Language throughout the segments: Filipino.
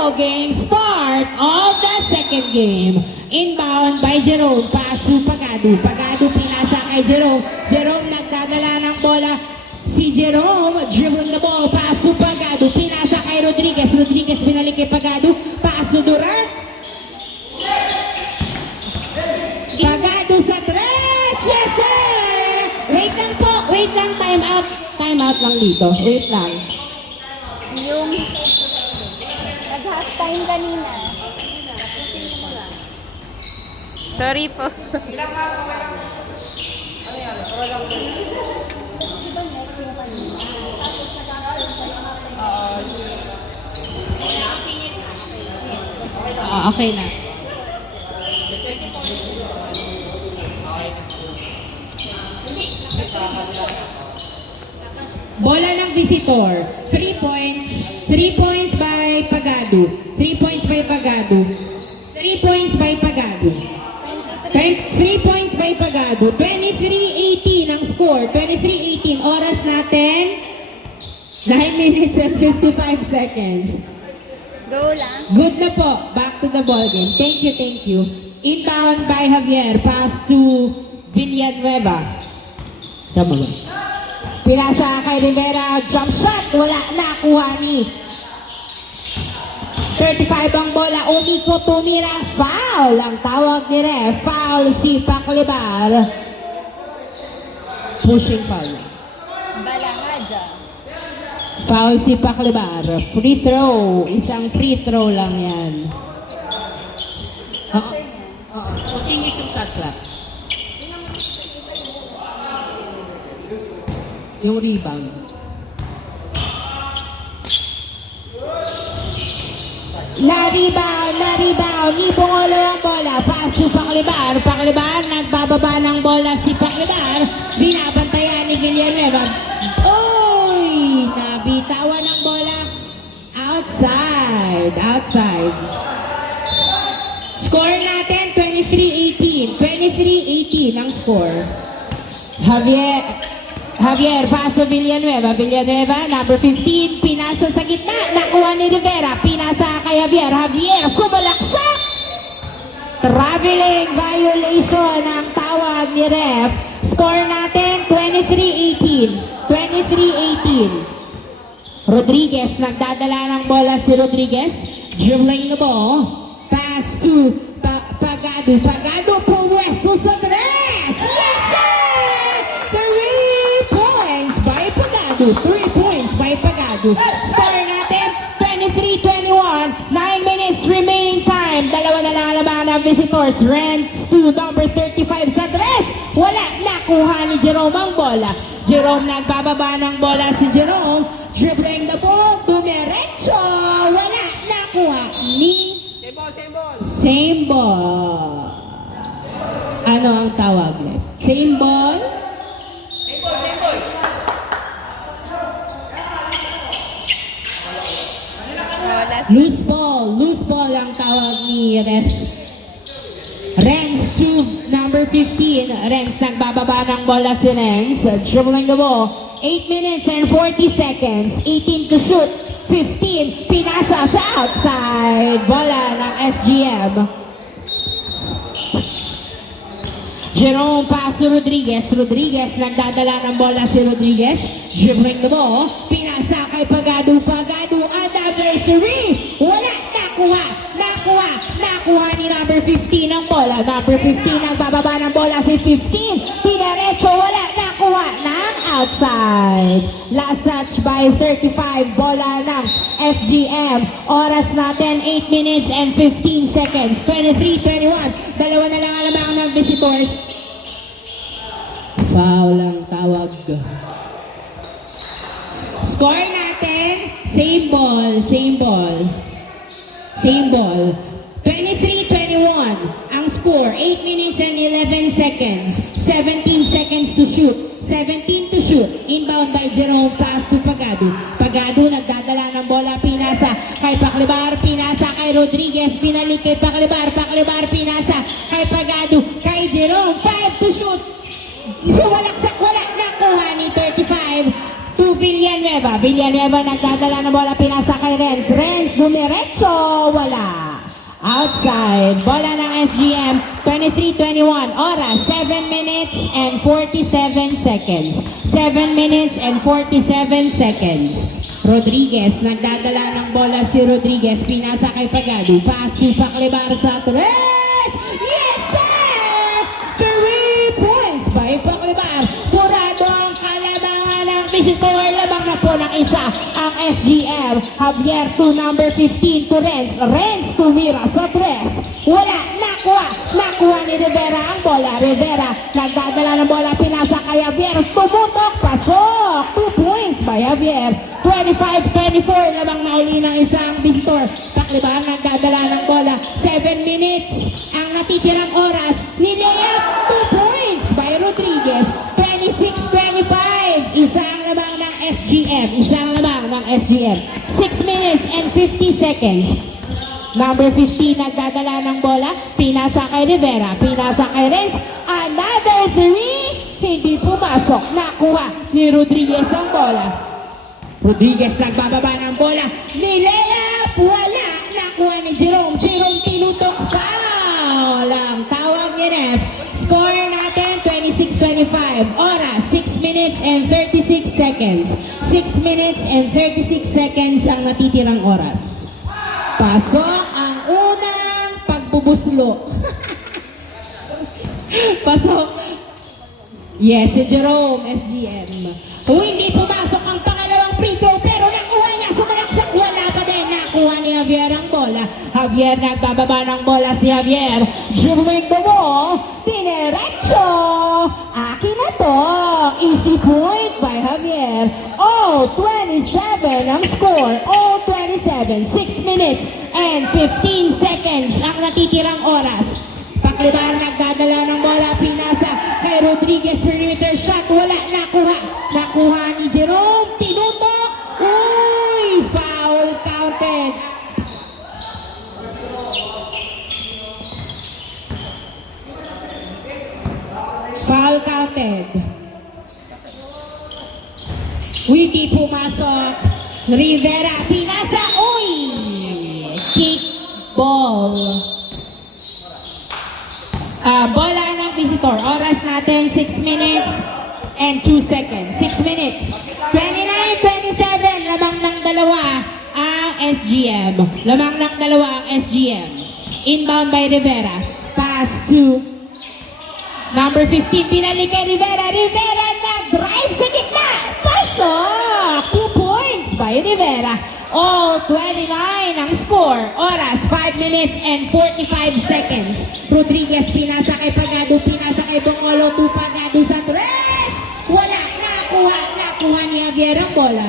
Pagado. Game start of the second game. Inbound by Jerome. Pass to Pagado. Pagado pinasa kay Jerome. Jerome nagdadala ng bola. Si Jerome, dribble the ball. Pass to Pagado. Pinasa kay Rodriguez. Rodriguez binalik kay Pagado. Pass to Durant. Pagado sa tres. Yes, sir! Wait lang po. Wait lang. Time out. Time out lang dito. Wait lang. Yung nag-half time kanina. Sorry po. Okay na. Bola ng visitor. 3 points. 3 points by Pagado. 3 points by Pagado. 3 points by Pagado. 3 points by Pagado. 23-18 ang score. 23-18. Oras natin 9 minutes and 55 seconds. Go lang. Good na po. Back to the ball game. Thank you, thank you. Inbound by Javier. Pass to Villanueva. Tama ba? Pinasa kay Rivera. Jump shot. Wala na. Kuha ni 35 ang bola. Umiko tumira. Foul. Ang tawag ni Ref. Foul si Paclibar. Pushing foul. Balahada. Foul si Paclibar. Free throw. Isang free throw lang yan. Tingis yung shot clock. Yung rebound. Na-rebound. Ibongolo ang bola. Pass to Paclibar. Paclibar, nagbababa ng bola si Paclibar. Binabantayan ni Villanueva. Uy! Nabitawan ng bola. Outside. Score natin, 23-18. 23-18 ang score. Javier, paso Villanueva. Villanueva, number 15, pinasa sa gitna. Nakuha ni Rivera. Pinasa kay Javier. Javier, sumalaksak! Traveling violation ang tawag ni Ref. Score natin, 23-18. 23-18. Rodriguez, nagdadala ng bola si Rodriguez. Dribbling the ball. Pass to Pagado. Pagado, puwesto sa tres! Yes, sir! 3 points by Pagado. 3 points by Pagado. Score natin, 23-21. 9 minutes remaining time. Dalawa na lang laban ng visitors. Rents to number 35 sa tres. Wala, nakuha ni Jerome ang bola. Jerome, nagbababa ng bola si Jerome. Dribbling the ball, dumiretso. Wala, nakuha ni Same ball. Ano ang tawag left? Same ball? Loose ball ang tawag ni Ref. Renz to number 15. Renz, nagbababa ng bola si Renz. Dribbling the ball. 8 minutes and 40 seconds. 18 to shoot. 15. Pinasa sa outside. Bola ng SGM. Jerome, pass to Rodriguez. Rodriguez, nagdadala ng bola si Rodriguez. Dribbling the ball. Pinasa kay Pagado. Pagado, another 3. Wala, nakuha ni number 15 ang bola. Number 15, nagbababa ng bola si 15. Pinaretso, wala, nakuha ng outside. Last touch by 35. Bola ng SGM. Oras natin, 8 minutes and 15 seconds. 23-21. Dalawa na lang alamang ng visitors. Foul ang tawag. Score natin, same ball. 23-21 ang score. 8 minutes and 11 seconds. 17 seconds to shoot. 17 to shoot. Inbound by Jerome. Pass to Pagado. Pagado, nagdadala ng bola. Pinasa kay Paclibar. Pinasa kay Rodriguez. Pinalik kay Paclibar. Paclibar, pinasa kay Pagado. Kay Jerome. 5 to shoot. Wala, nakuha ni 35. 2 Villanueva nagdadala ng bola, pinasa kay Renz. Renz, dumiretso, wala. Outside, bola ng SGM, 23-21, oras, 7 minutes and 47 seconds. 7 minutes and 47 seconds. Rodriguez, nagdadala ng bola si Rodriguez, pinasa kay Pagado, pass to Paclibar sa tres! Yes, sir! 3 points by Paclibar. Purado ang kalabangan ng visitor, labang na po ng isa ang SGM. Javier to number 15 to Renz. Renz tumira sa tres. Wala, nakuha ni Rivera ang bola. Rivera, nagdadala ng bola, pinasa kay Javier. Tumutok, pasok. 2 points by Javier. 25-24, labang na uli ng isang visitor. Paclibar, nagdadala ng bola. 7 minutes ang natitirang oras. Nilayap, 2 points by Rodriguez. 26-25, isang labang ng SGM. Isang labang ng SGM. 6 minutes and 50 seconds. Number 15, nagdadala ng bola. Pinasa kay Rivera. Pinasa kay Renz. Another 3. Hindi pumasok. Nakuha ni Rodriguez ang bola. Rodriguez nagbababa ng bola. Nilayap. Wala. Nakuha ni Jerome. Jerome tinutok. Foul. Ang tawag ni Ref. Score natin 26-25. Oras 6 minutes and 36 seconds. 6 minutes and 36 seconds ang natitirang oras. Pasok ang unang pagbubuslo. Pasok. Yes, si Jerome, SGM. Hindi pumasok ang pangalawang free throw, pero nakuha niya, sumalaksak, wala pa din. Nakuha ni Javier ang bola. Javier, nagbababa ng bola si Javier. Dribbling the ball, dinerecho. Akin na to. Easy point by Javier. Oh, 27 ang score. Oh, 27. 6 minutes and 15 seconds ang natitirang oras. Paclibar, nagdadala ng bola, pinasa kay Rodriguez, perimeter shot, wala, nakuha ni Jerome, tinutok, uy, foul counted. Foul counted. Hindi pumasok. Rivera, pinasa, uy, kick ball. Bola ng visitor. Oras natin, 6 minutes and 2 seconds. 6 minutes. 29-27. Lamang ng dalawa ang SGM. Lamang ng dalawa ang SGM. Inbound by Rivera. Pass to number 15. Pinalik kay Rivera. Rivera nag-drive sa gitna. Pasok! 2 points by Rivera. All 29 ang score. Oras, 5 minutes and 45 seconds. Rodriguez, pinasa kay Pagado, pinasa kay Bongolo, to Pagado sa tres. Wala, nakuha ni Javier ang bola.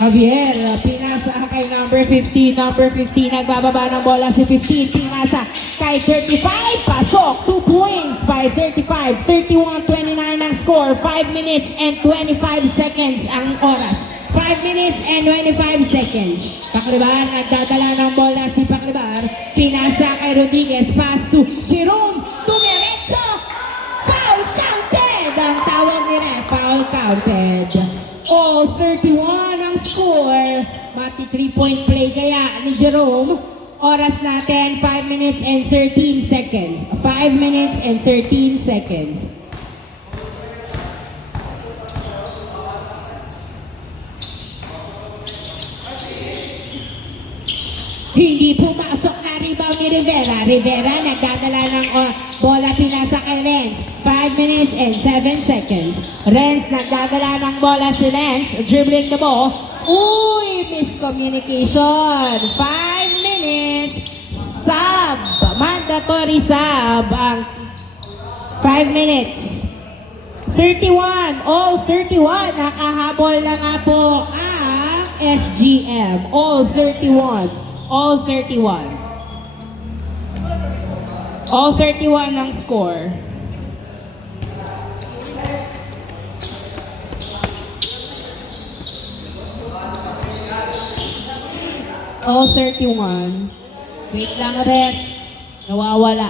Javier, pinasa kay number 15. Number 15, nagbababa ng bola si 15. Pinasa kay 35, pasok. 2 points by 35. 31-29 ang score. 5 minutes and 25 seconds ang oras. 5 minutes and 25 seconds. Paclibar, nagdadala ng bola si Paclibar. Pinasa kay Rodriguez. Pass to Jerome. Tumiretso. Foul counted. Ang tawag nila, foul counted. All 31 ang score. Mati 3-point play kaya ni Jerome. Oras natin, 5 minutes and 13 seconds. 5 minutes and 13 seconds. Hindi pumasok na rebound ni Rivera. Rivera nagdadala ng bola, pinasa kay Renz. 5 minutes and 7 seconds. Renz nagdadala ng bola si Renz. Dribbling the ball. Uy, miscommunication. 5 minutes. Sub. Mandatory sub. Ang 5 minutes. 31. All 31. Nakahabol na nga po ang SGM. All 31. All 31. All 31 ang score. All 31. Wait lang, Red. Nawawala.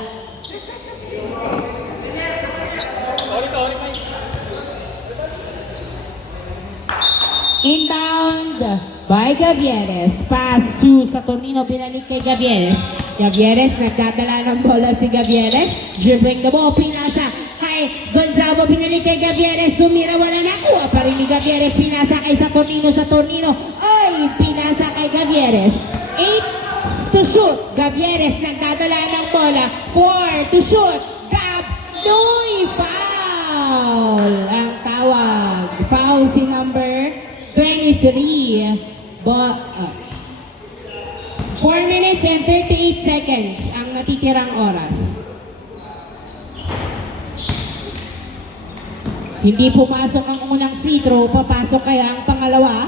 Inbound by Gavieres. Pass to Saturnino, binalik kay Gavieres. Gavieres, nagdadala ng bola si Gavieres. Dribbling the ball, pinasa kay Gonzalo, binalik kay Gavieres. Lumira, wala nakuha pa rin ni Gavieres. Pinasa kay Saturnino, Saturnino. Ay, pinasa kay Gavieres. 8 to shoot. Gavieres, nagdadala ng bola. 4 to shoot. Gab, Noy, foul. Ang tawag. Foul si number 23. 4 minutes and 38 seconds ang natitirang oras. Hindi pumasok ang unang free throw, papasok kaya ang pangalawa.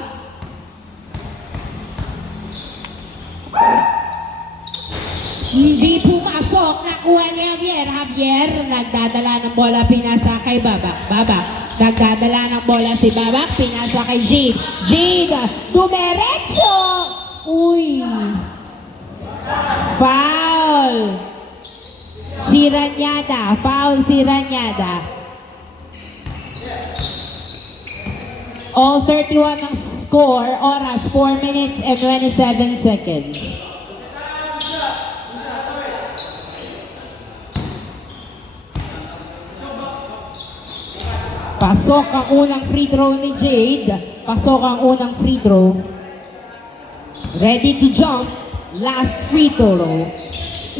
Hindi pumasok, nakuha ni Javier. Javier, nagdadala ng bola, pinasa kay Babak. Babak, nagdadala ng bola si Babak, pinasa kay Jade. Jade, dumiretso! Uy! Foul! Si Ranyada, foul si Ranyada. All 31 ang score, oras 4 minutes and 27 seconds. Pasok ang unang free throw ni Jade. Pasok ang unang free throw. Ready to jump. Last free throw.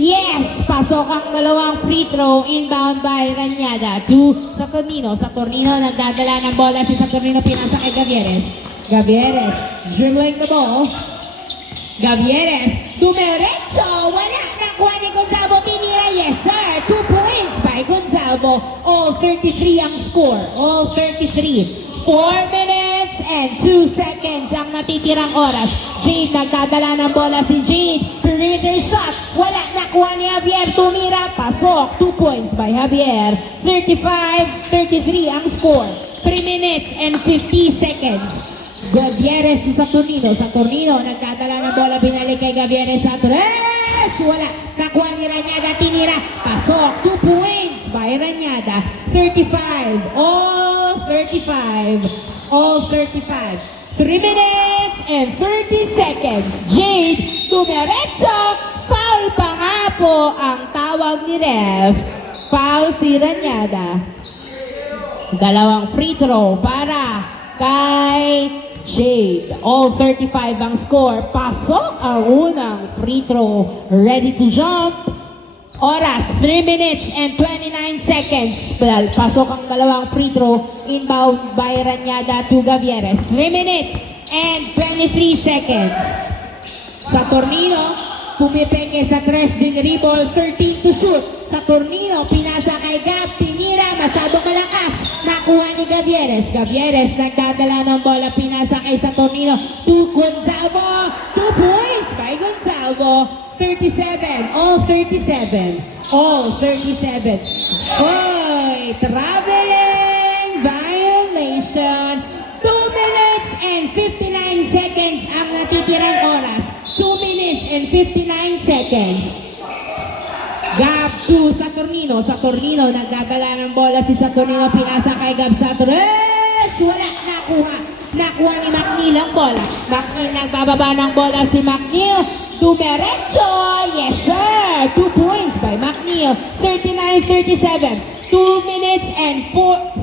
Yes! Pasok ang dalawang free throw. Inbound by Ranyada to Saturnino. Saturnino, nagdadala ng bola si Saturnino. Pinasa kay Gavieres. Gavieres, dribbling the ball. Gavieres, dumiretso. Wala, nakuha ni Gonzalo. Tinira, yes sir. 2 points by Gonzalo. All 33 ang score. All 33. 4 minutes and 2 seconds ang natitirang oras. Jade, nagdadala ng bola si Jade. Perimeter shot. Wala, nakuha ni Javier. Tumira, pasok. 2 points by Javier. 35-33 ang score. 3 minutes and 50 seconds. Gavieres to Saturnino. Saturnino, nagdadala ng bola. Binalik kay Gavieres. Satures! Wala, nakuha ni Ranyada. Tinira, pasok. 2 points by Ranyada. 35. All 35. All 35. 3 minutes and 30 seconds. Jade, dumiretso. Foul pa nga po ang tawag ni Ref. Foul si Ranyada. Dalawang free throw para kay Jade. All 35 ang score. Pasok ang unang free throw. Ready to jump. Oras, 3 minutes and 29 seconds. Pasok ang dalawang free throw. Inbound by Ranyada to Gavieres. 3 minutes and 23 seconds. Saturnino, pumipeke sa 3 din rebound, 13 to shoot. Saturnino, pinasa kay Gab, tinira, masyado malakas. Nakuha ni Gavieres. Gavieres, nagdadala ng bola, pinasa kay Saturnino. To Gonzalo, 2 points by Gonzalo. 37, all 37, all 37. Oy, traveling violation. 2 minutes and 59 seconds ang natitirang oras. 2 minutes and 59 seconds. Gab to Saturnino. Saturnino, nagdadala ng bola si Saturnino. Pinasa kay Gab Saturnes. Wala, nakuha. Nakuha ni McNeil ang bola. McNeil, nagbababa ng bola si McNeil. Dumiretso! Yes sir! 2 points by McNeil. 39-37. 2 minutes and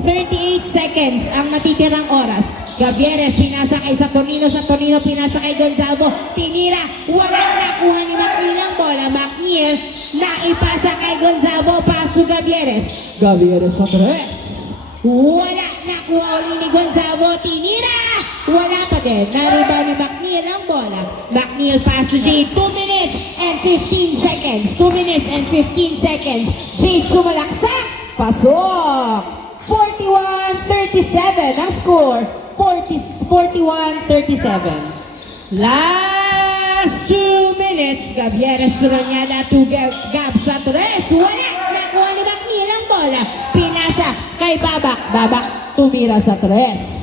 38 seconds ang natitirang oras. Gavieres, pinasa kay Saturnino. Saturnino, pinasa kay Gonzalo. Tinira, walang nakuha ni McNeil ang bola. McNeil, naipasa kay Gonzalo. Paso Gavieres. Gavieres sa 3. Wala, nakuha uli ni Gonzalo. Tinira, wala pa din. Naribaw ni McNeil ang bola. McNeil pass to Jade. 2 minutes and 15 seconds. 2 minutes and 15 seconds. Jade sumalaksak. Pasok. 41-37 ang score. 41-37. Last 2 minutes. Gavieres to Ranyada to Gab Saturnes. Wala. Nakuha ni McNeil ang bola. Pinasa kay Babak. Babak tumira sa 3.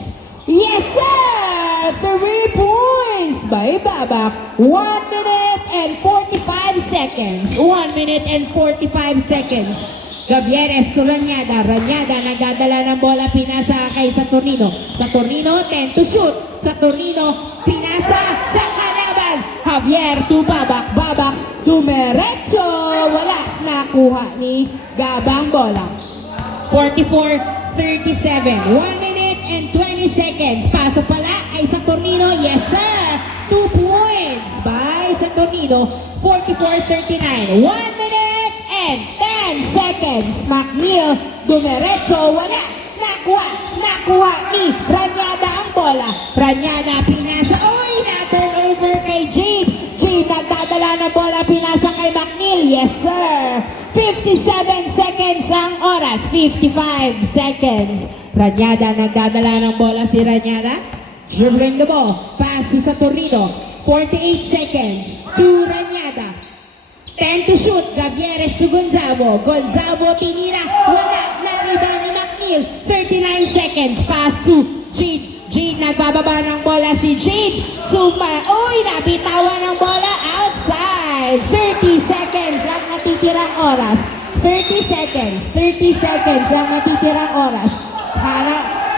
Yes sir! 3 points by Babak. 1 minute and 45 seconds. 1 minute and 45 seconds. Gavieres to Ranyada. Ranyada nagdadala ng bola, pinasa kay Saturnino. Saturnino, 10 to shoot. Saturnino, pinasa sa kalaban. Javier to Babak. Babak, dumiretso. Wala, nakuha ni Gabang bola. 44-37. 1 minute and 20 seconds. Paso pala kay Saturnino. Yes, sir. 2 points by Saturnino. 44-39. 1 minute and 10 seconds. McNeil, dumiretso. Wala. Nakuha ni Ranyada ang bola. Ranyada, pinasa. Uy, na-turnover kay Jade. Jade, nagdadala ng bola, pinasa kay McNeil. Yes, sir. 57 seconds ang oras. 55 seconds. Ranyada, nagdadala ng bola si Ranyada. Dribbling the ball. Pass to Saturnino. 48 seconds to Ranyada. 10 to shoot. Gavieres to Gonzalo. Gonzalo tinira. Wala. Na-rebound ni McNeil. 39 seconds. Pass to Jade. Jade, nagbababa ng bola si Jade. Uy, nabitawan ng bola outside. 30 seconds ang natitirang oras. 30 seconds. 30 seconds ang natitirang oras.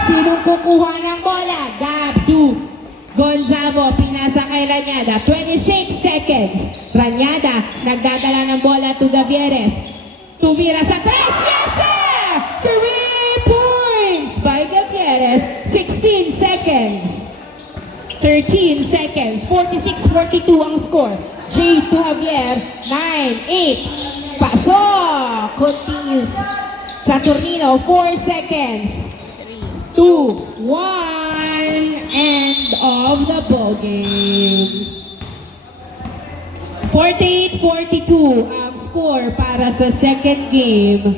Sinong kukuha ng bola? Gabdu. Gonzalo, pinasa kay Ranyada. 26 seconds. Ranyada, nagdadala ng bola to Gavieres. Tumira sa 3. Yes, sir! 3 points by Gavieres. 16 seconds. 13 seconds. 46-42 ang score. J to Javier. 9-8. Pasok! Continues. Saturnino, 4 seconds. 2, 1, end of the ball game. 48-42 ang score para sa second game.